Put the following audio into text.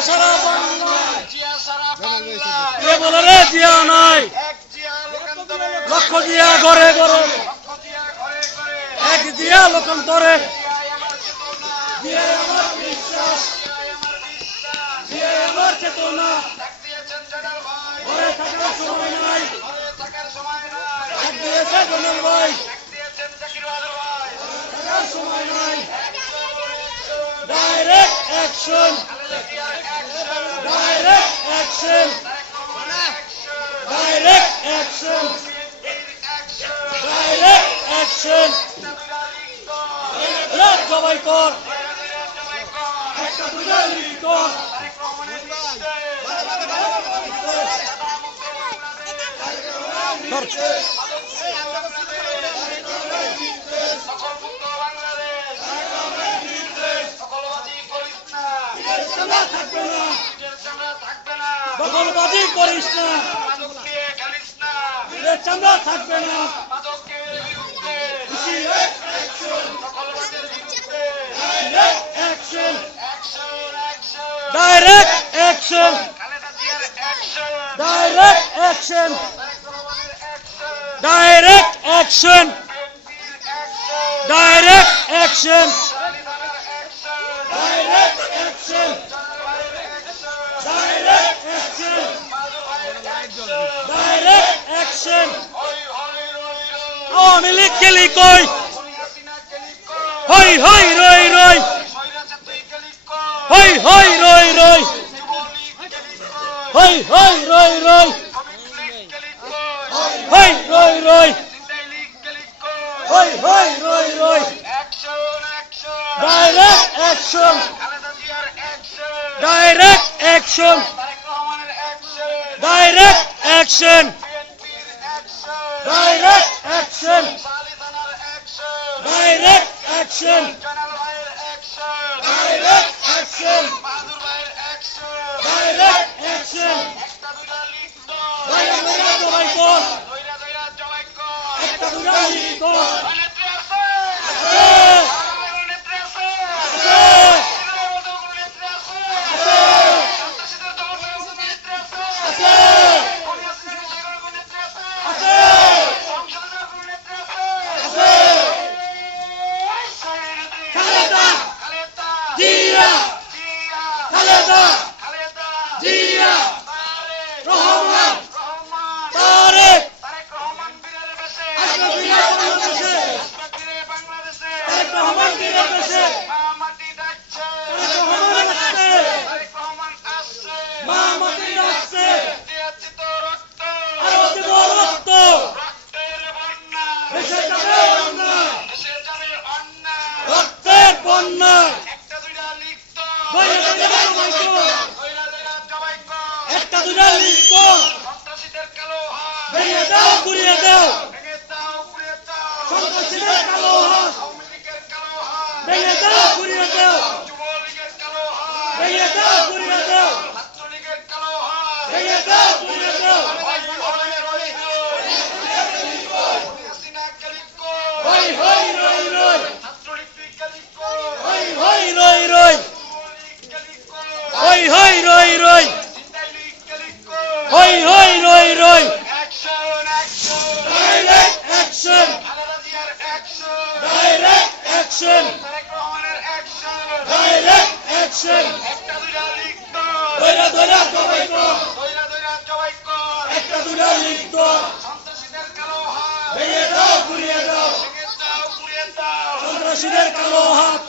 সারা বাংলায় জিয়া সারা বাংলায় কে বলে রে জিয়া নাই এক জিয়া লোকান্তরে লক্ষ জিয়া ঘরে ঘরে লক্ষ জিয়া ঘরে ঘরে এক জিয়া লোকান্তরে জিয়াই আমার চেতনা জিয়াই আমার বিশ্বাস জিয়াই আমার বিশ্বাস জিয়াই আমার চেতনা ডাক দিয়েছেন জেনারেল ভাই ঘরে থাকার সময় নাই ঘরে থাকার সময় নাই ডাক দিয়েছে জনাল ভাই ডাক দিয়েছেন জাকির আলী ভাই থাকার সময় নাই অ্যাকশন ডাইরেক্ট অ্যাকশন খালেদা জিয়ার অ্যাকশন ডাইরেক্ট অ্যাকশন তারেক রহমানের অ্যাকশন ডাইরেক্ট অ্যাকশন বিএনপির অ্যাকশন ডাইরেক্ট অ্যাকশন দুইটা লিঙ্ক রাত জবাই কর দুইটা জবাই কর একটা দুটা লিখ কর তারেক রহমানের নির্দেশ সাদা মুক্ত বাংলাদেশ সকল মুক্ত বাংলাদেশ সকলবাজি করিস না চাঁদা থাকবে না নিজের চামড়া থাকবে না দখলবাজি করিস না মাদক দিয়ে খেলিস না এর চাঁদা থাকবে না মাদকের বিরুদ্ধে সকলবাজের বিরুদ্ধে action action action direct action Khaleda জিয়ার অ্যাকশন ডাইরেক্ট অ্যাকশন তারেক রহমানের অ্যাকশন ডাইরেক্ট অ্যাকশন বিএনপির অ্যাকশন ডাইরেক্ট অ্যাকশন সালি থানার অ্যাকশন ডাইরেক্ট অ্যাকশন জানাল ভাইয়ের অ্যাকশন ডাইরেক্ট অ্যাকশন মাদু ভাইয়ের অ্যাকশন ডাইরেক্ট অ্যাকশন হই হই রই রই আওয়ামী লীগ গেলি কই খুনি হাসিনা গেলি কই হই হই রই রই স্বৈরাচার তুই গেলি কই হই হই রই রই যুবলীগ গেলি কই হই হই রই রই শ্রমিক লীগ গেলি কই হই রই রই চিন্তাই লীগ গেলি কই হই হই রই রই action action direct action Khaleda জিয়ার অ্যাকশন ডাইরেক্ট অ্যাকশন তারেক রহমানের অ্যাকশন ডাইরেক্ট অ্যাকশন বিএনপির অ্যাকশন ডাইরেক্ট অ্যাকশন সালি থানার অ্যাকশন ডাইরেক্ট অ্যাকশন জানাল ভাইয়ের অ্যাকশন ডাইরেক্ট অ্যাকশন বাহাদুর ভাইয়ের অ্যাকশন ডাইরেক্ট অ্যাকশন একটা দুটা লিখ দইরা দইরা জবাই কর দইরা দইরা জবাই কর একটা দুটা লিখ কর নেত্রী আছে আছে আমাদের নেত্রী আছে আছে নেত্রী আছে আছে সন্ত্রাসীদের দমনের নেত্রী আছে আছে খুনি হাসিনার নেত্রী আছে আছে সংসদের নেত্রী আছে আছে খালেদা খালেদা জিয়া জিয়া খালেদা খালেদা জিয়া তারেক রহমান রহমান তারেক তারেক রহমান বীরের বেশে আজকে ফিরে বাংলাদেশে আজকে ফিরে বাংলাদেশে তারেক রহমান ফিরে দেশে মা মাটি ডাকছে তারেক রহমান আসছে তারেক রহমান আসছে মা মাটি আসছে দিয়েছি তো রক্ত আরো দেব রক্ত রক্তের বন্যা দেশে যাবে বন্যা দেশে যাবে অন্যা রক্তের বন্যা একটা দুইটা লিখত দইরা দইরা জবাই কর দইরা দইরা জবাই কর একটা দুটা লিখ কর সন্ত্রাসীদের কালো হাত ভেঙে দাও গুড়িয়ে দাও ভেঙে দাও পুড়িয়ে দাও সন্ত্রাসীদের কালো হাত আওয়ামী লীগের কালো হাত ভেঙে দাও গুড়িয়ে দাও যুবলীগের কালো হাত ভেঙে দাও গুড়িয়ে দাও ছাত্রলীগের কালো হাত ভেঙে দাও গুড়িয়ে দাও হই হই রই রই হাসিনা গেলি কই হই হই রই রই ছাত্রলীগ তুই গেলি কই হই হই রই রই যুবলীগ গেলি কই হই হই রই রই চিন্তাই লীগ গেলি কই হই হই রই রই action action direct action Khaleda জিয়ার অ্যাকশন ডাইরেক্ট অ্যাকশন তারেক রহমানের অ্যাকশন ডাইরেক্ট অ্যাকশন একটা দুইটা লিখ দইরা দইরা জবাই কর দইরা দইরা জবাই কর একটা দুটা লিখ কর সন্ত্রাসীদের কালো হাত ভেঙে দাও গুড়িয়ে দাও ভেঙে দাও পুড়িয়ে দাও সন্ত্রাসীদের কালো হাত